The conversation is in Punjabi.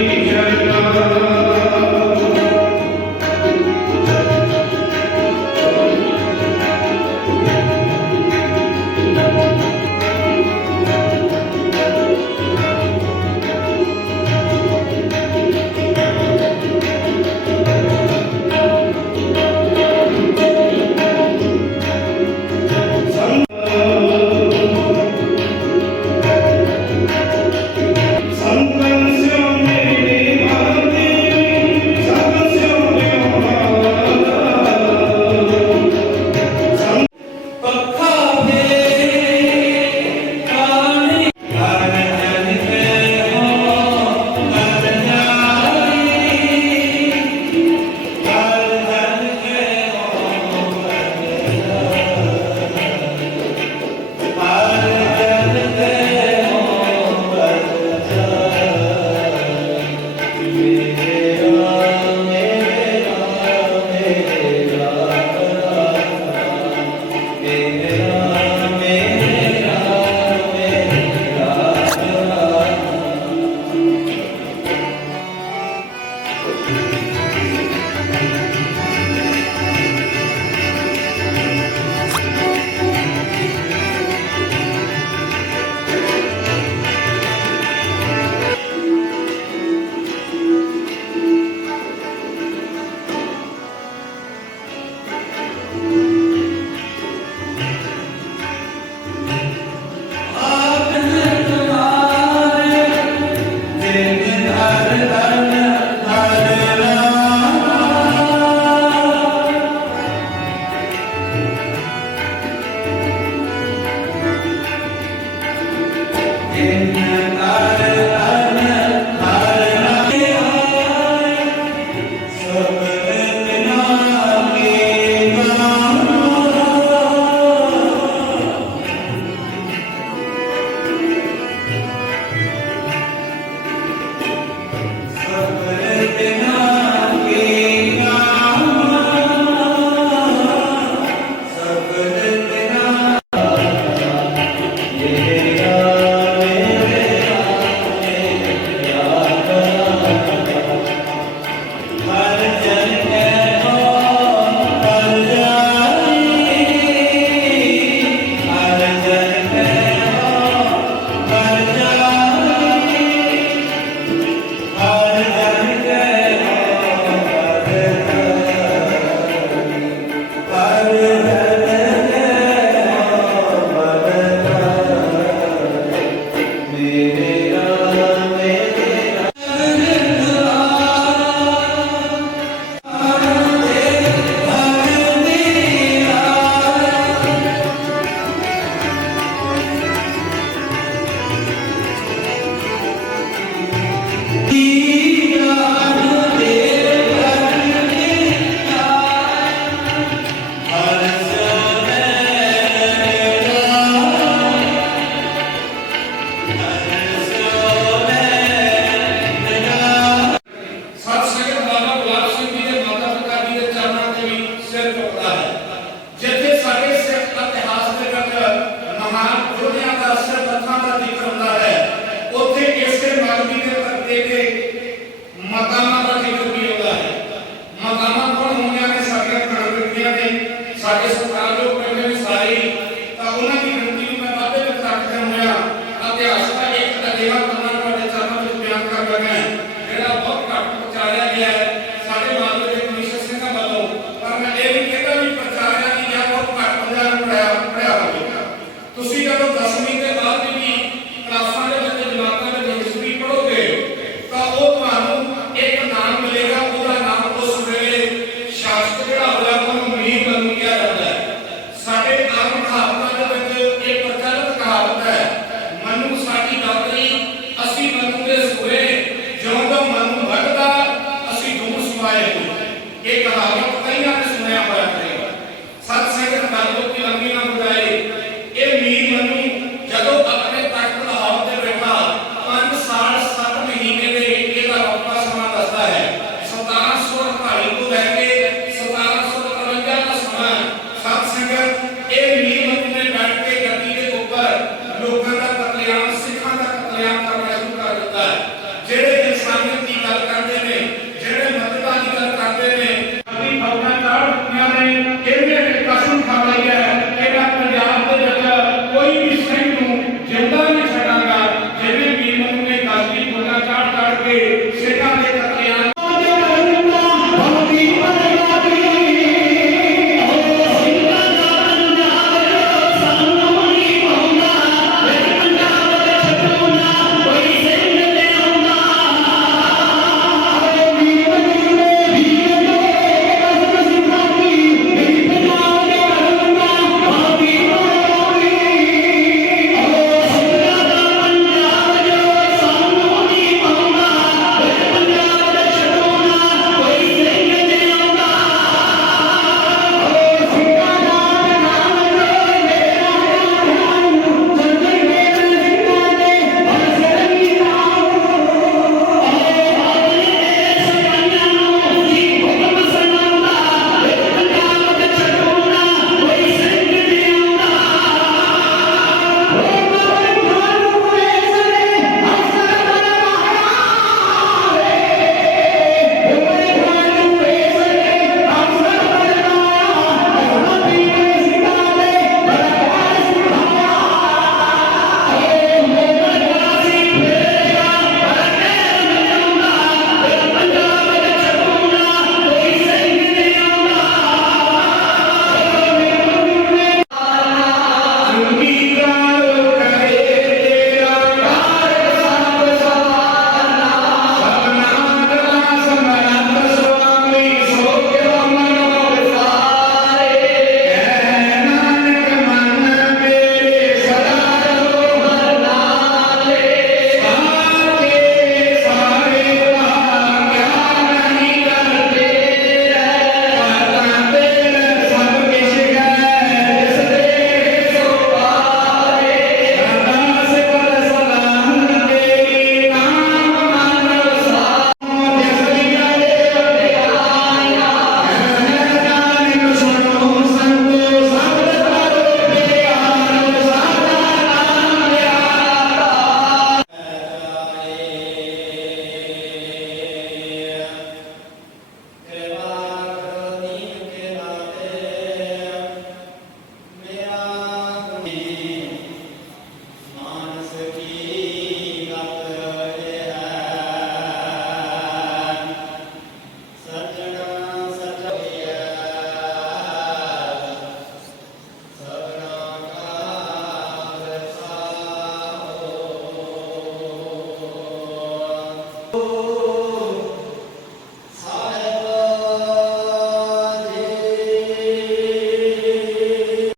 Hare Krishna ਇਹ ਕਹਾਵਤ ਕਈਆਂ ਨੇ ਸੁਣਿਆ ਹੋਇਆ ਹੈ ਸਤ ਸਿੰਘ ਅਕਾਲੀ ਤੋਂ ਕੀ ਲੰਮੀ ਨਾ